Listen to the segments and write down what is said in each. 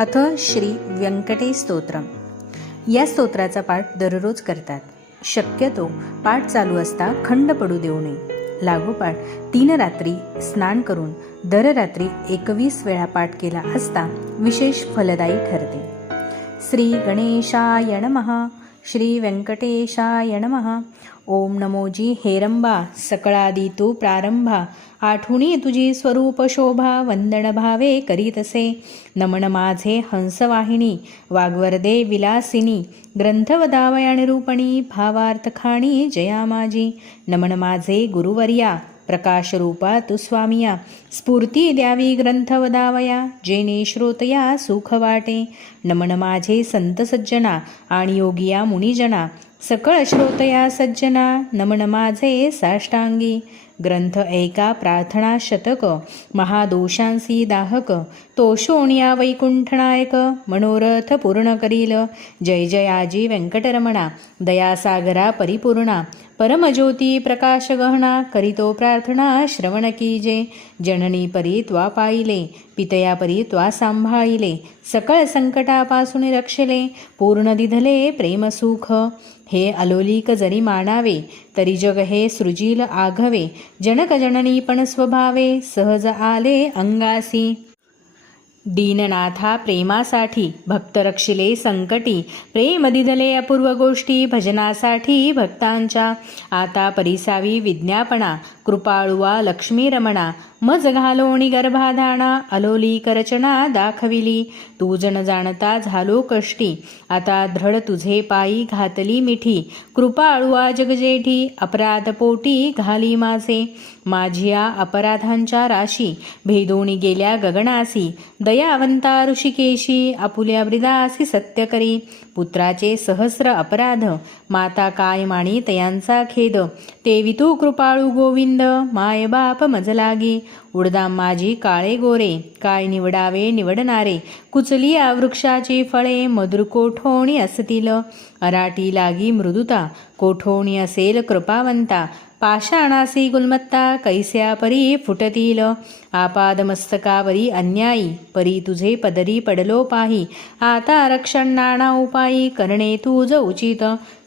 अथ श्री व्यंकटेश स्तोत्रम या स्तोत्राचा पाठ दररोज करतात. शक्यतो पाठ चालू असता खंड पडू देऊ नये. लागोपाठ तीन रात्री स्नान करून दर रात्री एकवीस वेळा पाठ केला असता विशेष फलदायी ठरते. श्री गणेशाय नमः. श्री व्यंकटेशाय नमः. ओम नमोजी हेरंबा सकळादी तू प्रारंभा आठवणी तुझी स्वरूप शोभा वंदन भावे करीतसे नमन माझे हंसवाहिनी वाग्वरदे विलासिनी ग्रंथवदावया निरूपणी भावार्थ जया माझी नमन माझे गुरुवर्या प्रकाशरूपा तू स्वामिया स्फूर्ती द्यावी ग्रंथ वदावया जेने श्रोतया सुख वाटे. नमन माझे संत सज्जना आणि योगिया मुनिजना सकळ श्रोतया सज्जना नमन माझे साष्टांगी. ग्रंथ ऐका प्रार्थना शतक महादोषांसी दाहक. तोषोणिया वैकुंठनायक मनोरथ पूर्ण करील. जय जयाजी व्यंकटरमणा दयासागरा परिपूर्णा. परमज्योती प्रकाश गहना प्रार्थना श्रवण कीजे. जननी परी त्वा पाहिले पितया परी त्वा सांभाळिले. सकळ संकटापासून रक्षले पूर्ण दिधले प्रेमसुख हे अलोलिक जरी मानावे तरी जग हे सृजील आघवे. जनक जननी पण स्वभावे सहज आले अंगासी. दीननाथा प्रेमासाठी भक्त रक्षिले संकटी. प्रेम दिधले अपूर्व गोष्टी भजनासाठी भक्तांच्या. आता परिसावी विज्ञापना कृपाळुवा लक्ष्मी रमणा मज घालोणी गर्भाधाणा अलोली करचना दाखविली तू जण जाणता झालो कष्टी आता धड तुझे पायी घातली मिठी कृपाळुवा जगजेठी अपराध पोटी घाली माझे माझिया अपराधांच्या राशी भेदोणी गेल्या गगनासी दयावंता ऋषिकेशी आपुल्या ब्रिदासी सत्य करी पुत्राचे सहस्र अपराध माता काय माणी तयांचा खेद. तेवी तू कृपाळू गोविंद माय बाप मजलागी उडदा माझी काळे गोरे काय निवडावे निवडणारे. कुचली या वृक्षाची फळे मधुर कोठोणी असतील. अराटी लागी मृदुता कोठोणी असेल कृपावंता पाषाणासी गुलमत्ता कैस्या परी फुटतील. आपादमस्तकावरी अन्यायी परी तुझे पदरी पडलो पाही. आता रक्षण नाणा उपायी करणे तुझ उचित.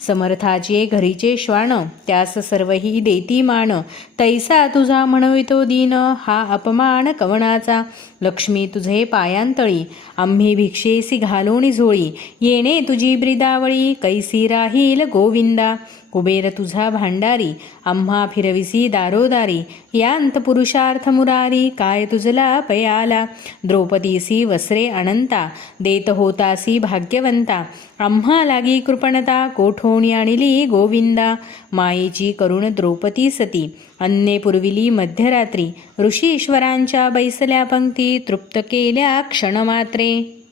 समर्थाचे घरीचे श्वान त्यास सर्वही देती मान. तैसा तुझा म्हणवितो दीन हा अपमान कवणाचा लक्ष्मी तुझे पायांतळी आम्ही भिक्षेसी घालून झोळी. येणे तुझी ब्रिदावळी कैसी राहील गोविंदा. कुबेर तुझा भांडारी आम्हा फिरविसी दारोदारी. यांत पुरुषार्थ मुरारी काय तुझला पयाला? द्रौपदीसी वस्रे अनंता देत होतासी भाग्यवंता. आम्हा लागी कृपणता कोठोणी आणली गोविंदा मायेची करुण द्रौपदी सती अन्ने पुरविली मध्यरात्री ऋषी ईश्वरांच्या बैसल्या पंक्ती तृप्त केल्या क्षणमात्रे.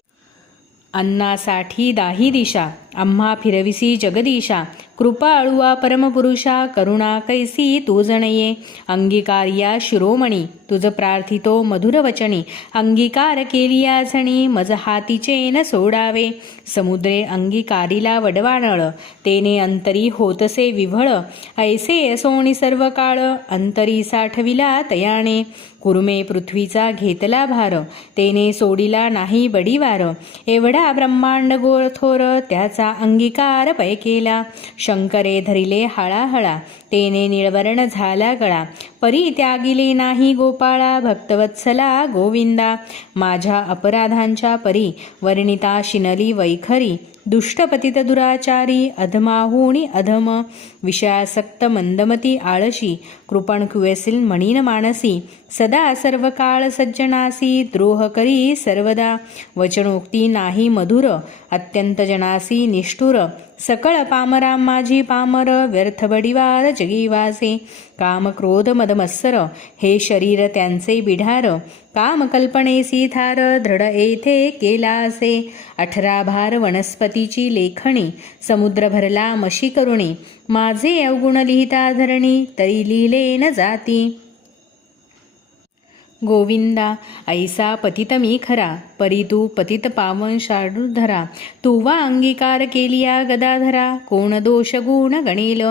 अन्नासाठी दाही दिशा आम्हा फिरविसी जगदीशा कृपा अळुवा परमपुरुषा करुणा कैसी तू जणये. अंगीकार्या शिरोमणी तुझ प्रार्थितो मधुर वचनी अंगीकार केली आझणी मज हातीचे न सोडावे. समुद्रे अंगीकारीला वडवानळ तेने अंतरी होतसे विव्हळ. ऐसे असोणी सर्व काळ अंतरी साठविला तयाने. कुर्मे पृथ्वीचा घेतला भार तेने सोडिला नाही बडीवार. एवढा ब्रह्मांड गोळ थोर असा अंगीकार पै केला शंकरे धरिले हळाहळा तेने निळवर्ण झाला गळा. परी त्यागिले नाही गोपाळा भक्तवत्सला गोविंदा. माझ्या अपराधांच्या परी वर्णिता शिनली वैखरी. दुष्टपतित दुराचारी अधमाहुणी अधम. विषयासक्त मंदमती आळशी कृपण कुवेसील म्हणीन मानसी सदा सर्व काळ सज्जनासी द्रोह करी सर्वदा वचनोक्ती नाही मधुर अत्यंत जनासी निष्ठुर सकळ पामराम माझी पामर व्यर्थ बडिवार जगीवासे काम क्रोध मदमत्सर हे शरीर त्यांचे बिढार काम कल्पनेसी थार दृढ येथे केला असे अठरा भार वनस्पतीची लेखणी समुद्र भरला मशी करुणी माझे अवगुण लिहिता धरणी तरी लिहिले न जाती. गोविंदा ऐसा पतित मी खरा परी तू पतित पावन शाडूधरा तुवा अंगीकार केलिया गदाधरा कोण दोष गुण गणेल.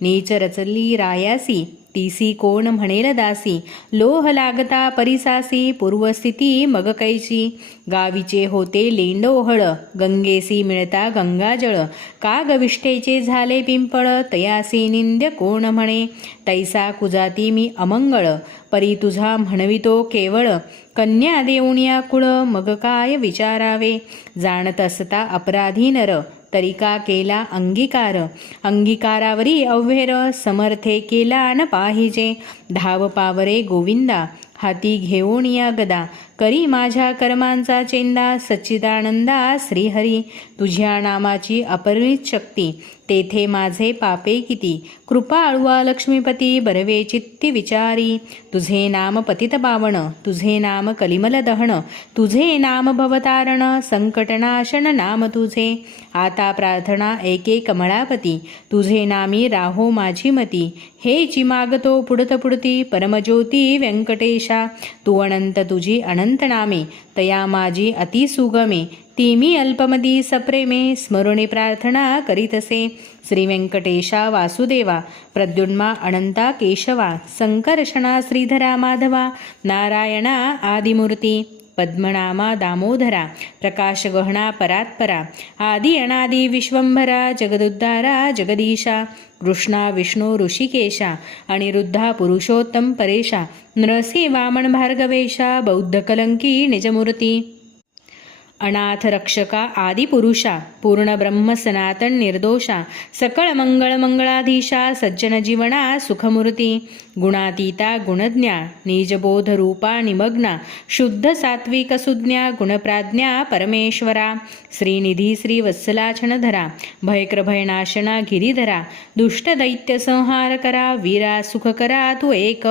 नीच रचली रायासी तीसी कोण म्हणेल दासी? लोह लागता परिसासी पूर्वस्थिती मग कैची गावीचे होते लेंडोहळ गंगेसी मिळता गंगाजळ. का गविष्ठेचे झाले पिंपळ तयासी निंद्य कोण म्हणे? तैसा कुजाती मी अमंगळ परी तुझा म्हणवितो केवळ. कन्या देऊनिया कुळ मग काय विचारावे? जाणत असता अपराधी नर तरिका केला अंगीकार. अंगीकारावरी अव्हेर समर्थे केला न पाहिजे. धाव पावरे गोविंदा हाती घेऊन या गदा. करी माझ्या कर्मांचा चेंदा सच्चिदानंदा श्रीहरी तुझ्या नामाची अपरित शक्ती. तेथे माझे पापे किती? कृपा अळवा लक्ष्मीपती बरवे चित्ती विचारी. तुझे नाम पतित पावन तुझे नाम कलिमल दहन. तुझे नाम भवतारण संकटनाशन नाम तुझे. आता प्रार्थना एके कमळापती तुझे नामी राहो माझी मती. हे चिमागतो पुडत पुडती परमज्योती व्यंकटेशा. तू अनंत तुझी अनंत नामे तया माझी अतिसुगमे ती मी अल्पमदी सप्रेमे स्मरुणे प्रार्थना करीतसे। श्री व्यंकटेशा वासुदेवा प्रद्युन्मा अनंता केशवा संकर्षणा श्रीधरा माधवा नारायणा आदिमूर्ती। पद्मनामा दामोदरा प्रकाशगहणा परात्परा आदि अनादि विश्वंभरा जगदुद्धारा जगदीशा कृष्णा विष्णू ऋषिकेशा अनिरुद्धा पुरुषोत्तम परेशा नरसी वामन भार्गवेशा बौद्ध कलंकी निजमूर्ती। अनाथ रक्षका आदिपुरुषा पूर्ण ब्रह्म सनातन निर्दोषा सकळ मंगळ मंगळाधीशा सज्जन जीवना सुखमूर्ती गुणातीता गुणज्ञा निजबोध रूपा निमग्ना शुद्ध सात्विक सुज्ञा गुणप्राज्ञा परमेश्वरा श्रीनिधी श्री वत्सलाछनधरा भयक्र गिरीधरा दुष्ट दैत्य संहार करा वीरा सुखकरा तु तू एक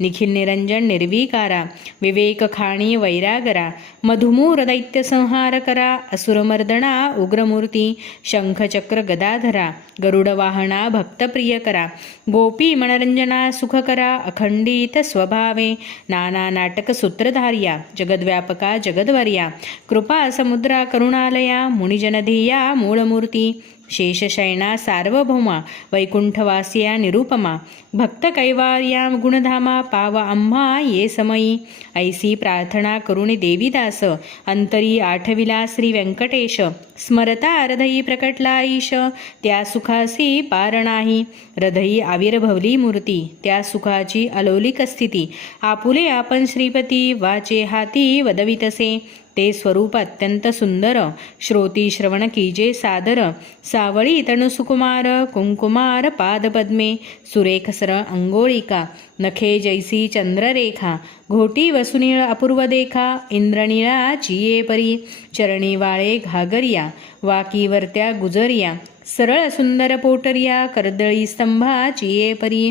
निखिल निरंजन निर्विकारा विवेक खाणी वैरागरा मधुमूर दैत्य संहार करा असुरमर्दना उग्रमूर्ती शंखचक्र गदाधरा गरुडवाहना भक्तप्रिय करा. गोपी मनरंजना सुख करा अखंडित स्वभावे नाना नाटक सूत्रधार्या जगद्व्यापका जगद्वर्या कृपा समुद्रा करुणालया मुनिजनधेया मूळमूर्ती शेषशयना सार्वभौमा वैकुंठवासिया निरुपमा भक्त कैवार्या गुणधामा पाव आम्हा ये समयी. ऐसी प्रार्थना करुणी देवीदास. अंतरी आठविला श्री व्यंकटेश स्मरता हृदयी प्रकटला ईश. त्या सुखासी पार नाही हृदयी आविर्भवली मूर्ती. त्या सुखाची अलौलिक स्थिती. आपुले आपण श्रीपती वाचे हाती वदवितसे. ते स्वरूप अत्यंत सुंदर. श्रोती श्रवण कीजे सादर. सावळी तणुसुकुमार कुंकुमार पादपद्मे. सुरेख सर अंगोळिका नखे जैसी चंद्ररेखा घोटी वसुनीळ अपूर्व देखा इंद्रनिळा चिये परी चरणी वाळे घागरिया वाकीवरत्या गुजरिया सरळ सुंदर पोटरिया कर्दळी स्तंभा चिये परी.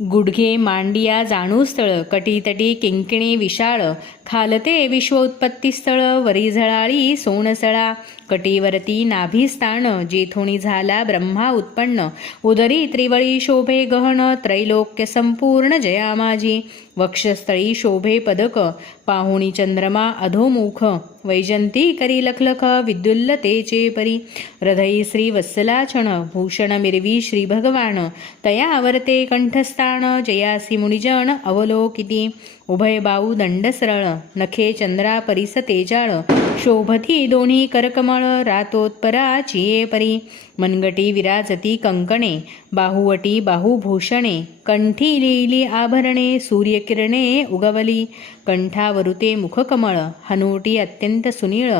गुडघे मांडिया जाणूस्थळ कटीतटी किंकिणी विशाळ खालते विश्व उत्पत्ती स्थळ वरी झळाळी सोनसळा कटीवरती नाभिस्थान जेथुणी झाला ब्रह्मा उत्पन्न. उदरी त्रिवळी शोभे गहन त्रैलोक्य संपूर्ण जया माझी. वक्षस्थळी शोभे पदक पाहुणी चंद्रमा अधोमुख. वैजंती करी लखलख विद्युल्ल तेचे परी. हृदयी श्री वत्सलाचण भूषण मिरवी श्री भगवान. तया आवर्ते कंठस्थान जयासी मुनिजन अवलोकिती. उभय बाऊ दंड सरळ नखे चंद्रा परिस तेजाळ शोभती दोन्ही करकमळ रातोत्परा चिये परी मनगटी विराजती कंकणे बाहुवटी बाहुभूषणे कंठी लिहिली आभरणे सूर्यकिरणे उगवली कंठावरुते मुखकमळ हनुटी अत्यंत सुनीळ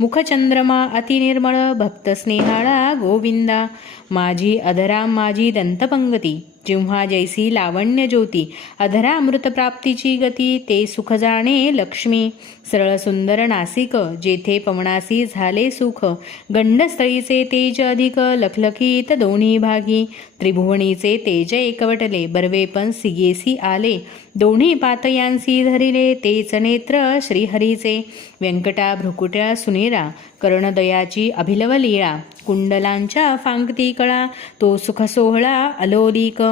मुखचंद्रमा अतिनिर्मळ भक्तस्नेहाळा गोविंदा माझी अधराम माझी दंतपंगती जेव्हा जैसी लावण्य ज्योती अधरा अमृतप्राप्तीची गती ते सुख जाणे लक्ष्मी. सरळ सुंदर नासिक जेथे पवनासी झाले सुख. गंडस्थळीचे तेज अधिक लखलखीत दोन्ही भागी. त्रिभुवनीचे तेज एकवटले बर्वे पण सिगेसी आले. दोन्ही पातयांसी धरिले तेच नेत्र श्रीहरीचे. व्यंकटा भ्रुकुट्या सुनेरा कर्णदयाची अभिलवलीळा कुंडलांच्या फांगती कळा तो सुखसोहळा अलोलिक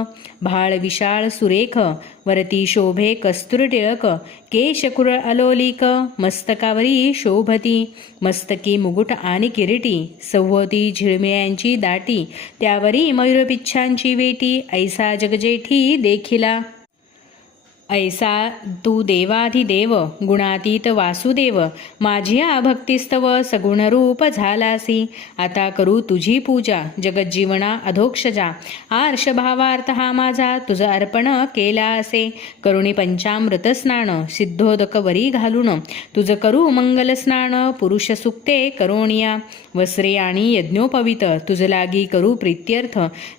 भाळ विशाळ सुरेख वरती शोभे कस्तुर टिळक केशकुर अलोलिक मस्तकावरी शोभती मस्तकी मुकुट आणि किरीटी सव्वती झिळमिळ्यांची दाटी त्यावरी मयूरपिच्छांची वेटी ऐसा जगजेठी देखिला. ऐसा तू देवाधिदेव गुणातीत वासुदेव माझी भक्तिस्तव सगुणरूप झालासी. आता करू तुझी पूजा जगज्जीवना अधोक्षजा. आर्षभावार्थ हा माझा तुझं अर्पण केला असे करुणी पंचामृत स्नान सिद्धोदक वरी घालून. तुझं करू मंगल स्नान पुरुष सुक्ते करोणिया. वस्त्रे आणि यज्ञोपवित तुझ लागी करू प्रीत्यर्थ.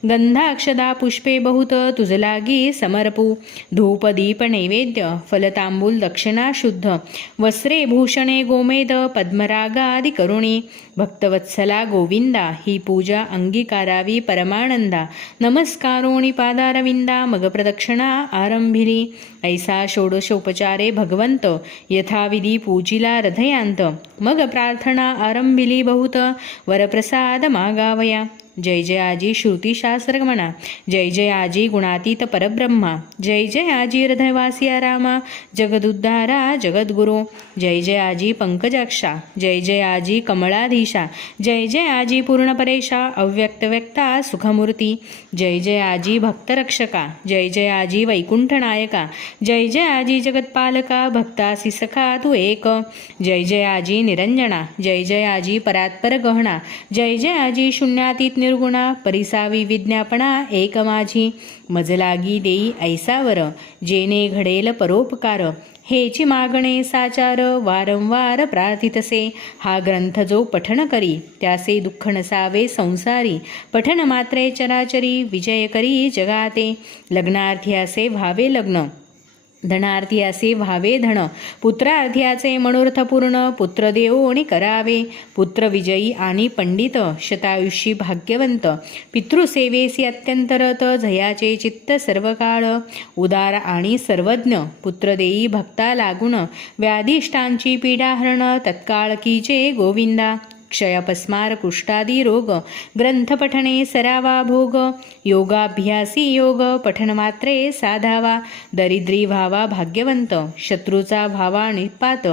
गंधाक्षदा पुष्पे बहुत तुझ लागी समर्पू. धूपदी दीप नैवेद्य फलतांबूल दक्षिणा शुद्ध वस्त्रे भूषणे गोमेद पद्मरागादि करुणी भक्तवत्सला गोविंदा ही पूजा अंगीकारावी परमानंदा नमस्कारोणी पादारविंदा मग प्रदक्षिणा आरंभिली ऐसा षोडशोपचारे भगवंत यथाविधी पूजिला रथयांत मग प्रार्थना आरंभिली बहुत वरप्रसाद मागावया। जय जय आजी श्रुतीशास्त्र म्हणा जय जय आजी गुणातीत परब्रह्मा जय जय आजी हृदयवासिया रामा जगदुद्धारा जगद्गुरू जय जय आजी पंकजाक्षा जय जय आजी कमळाधीशा जय जय आजी पूर्णपरेशा अव्यक्त व्यक्ता सुखमूर्ती जय जय आजी भक्तरक्षका जय जय आजी वैकुंठनायका जय जय आजी जगत्पालका भक्तासी सखा तू एक जय जय आजी निरंजना जय जय आजी परात्पर गहना जय जय आजी शून्यातीत निर्गुणा परिसावी विज्ञापना एक माझी मजलागी देई ऐसावर जेने घडेल परोपकार हेची मागणे साचार वारंवार प्रार्थितसे हा ग्रंथ जो पठण करी त्यासे दुःख नसावे संसारी पठण मात्रे चराचरी विजय करी जगाते लग्नार्थी असे व्हावे लग्न धनार्थी असे व्हावे धन. पुत्रार्थ्याचे मनोर्थपूर्ण पुत्र देवोणी करावे. पुत्र विजयी आणि पंडित शतायुषी भाग्यवंत. पितृसेवेसी अत्यंतरत झयाचे चित्त सर्व काळ उदार आणि सर्वज्ञ पुत्रदेयी भक्ता लागून. व्याधिष्टांची पीडाहरण तत्काळ कीचे गोविंदा. क्षयपस्मार कुष्ठादी रोग ग्रंथपठणे सरावा भोग योगाभ्यासी योग पठनमात्रे साधावा दरिद्री व्हावा भाग्यवंत शत्रूचा व्हावा निपात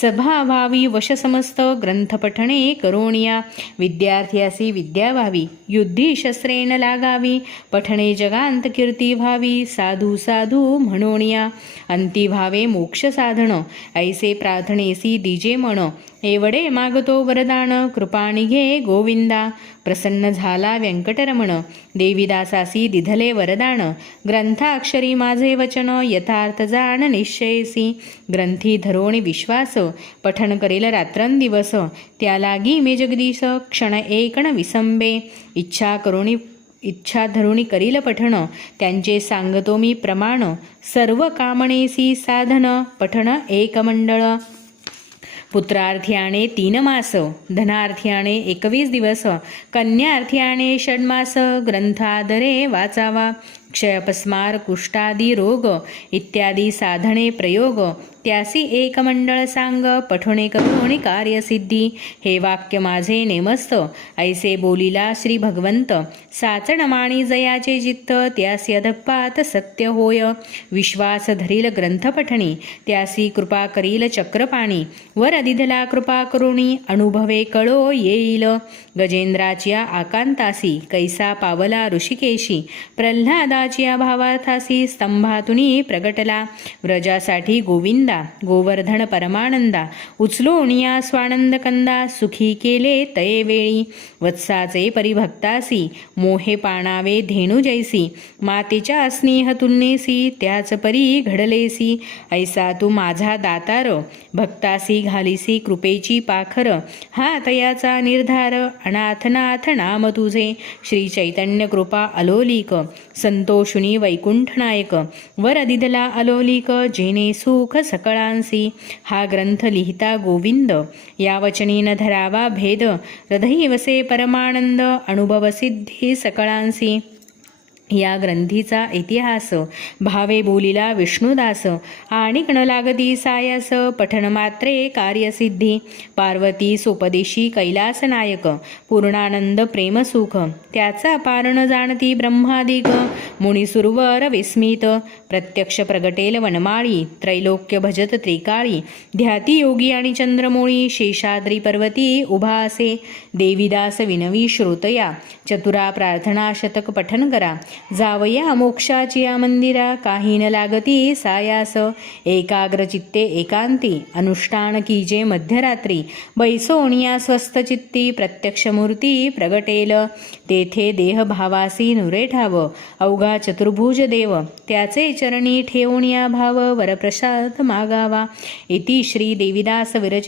सभा व्हावी वशसमस्त ग्रंथपठणे करोणिया विद्यार्थ्यासी विद्या व्हावी युद्धी शस्त्रेन लागावी पठणे जगांत कीर्ती व्हावी साधू साधू म्हणोणिया अंती व्हावे मोक्ष साधन ऐसे प्रार्थनेसी दिजे म्हण एवढे मागतो वरदान. कृपाणी घे गोविंदा. प्रसन्न झाला व्यंकटरमण. देवीदासासी दिधले वरदान. ग्रंथाक्षरी माझे वचन यथार्थ जाण निश्चयसी. ग्रंथी धरोणी विश्वास पठण करेल रात्रंदिवस त्यालागी मे जगदीश क्षण एकण विसंबे. इच्छा करुणी इच्छा धरुणी करील पठण. त्यांचे सांगतो मी प्रमाण. सर्व कामणेसी साधन पठण एकमंडळ पुत्रार्थ्याने तीन मास धनार्थ्याने एकवीस दिवस कन्यार्थ्याने षड्मास ग्रंथादरे वाचावा क्षयपस्मार कुष्ठादी रोग इत्यादी साधने प्रयोग त्यासी एक मंडळ सांग पठणे करुणी कार्यसिद्धी हे वाक्य माझे नेमस्त ऐसे बोलिला श्री भगवंत. साचण माणी जयाचे चित्त त्यासी अधप्पात सत्य होय. विश्वास धरील ग्रंथ पठणी त्यासी कृपा करील चक्रपाणी. वर दिधला कृपा करुणी अनुभवे कळो येईल. गजेंद्राच्या आकांतासी कैसा पावला ऋषिकेशी. प्रल्हादाच्या भावार्थासी स्तंभातुनी प्रगटला. व्रजासाठी गोविंदा गोवर्धन परमानंदा उचलोणिया स्वानंद कंदा सुखी केले तये वेळी वत्साचे परिभक्तासी मोहे पाणावे धेनू जैसी मातेच्या स्नेह तुलनेसी त्याच परी घडलेसी ऐसा तू माझा दातार भक्तासी घालीसी कृपेची पाखर हा तयाचा निर्धार अनाथनाथ नाम तुझे श्री चैतन्य कृपा अलोलिक संतोषुनी वैकुंठनायक वर दिदला अलोलिक जेने सुख सकळांसी हा ग्रंथ लिहिता गोविंद। या वचनीन धरावा भेद। हृदयवसे परमानंद अनुभव सिद्धी सकळांसी या ग्रंथीचा इतिहास भावे बोलिला विष्णुदास आणि लागती सायस पठन मात्रे कार्यसिद्धी पार्वती सोपदेशी कैलास नायक पूर्णानंद प्रेमसुख त्याचा पारण जाणती ब्रह्मादिक मुनिसुरवर विस्मित प्रत्यक्ष प्रगटेल वनमाळी त्रैलोक्य भजत त्रिकाळी ध्याती योगी आणि चंद्रमोळी शेषाद्री पर्वती उभा असे देवीदास विनवी श्रोतया चतुरा प्रार्थना शतक पठन करा जावया मोक्षाची या मंदिरा. काही न लागती सायास. एकाग्र चित्ते एकांती. अनुष्ठान कीजे मध्यरात्री. बैसोणिया स्वस्त चित्ती. प्रत्यक्ष मूर्ती प्रगटेल. तेथे देह भावासी नुरे ठाव अवघा चतुर्भुज देव. त्याचे चरणी ठेवून या भाव. वरप्रसाद मागावा. इति श्री देविदास विरचित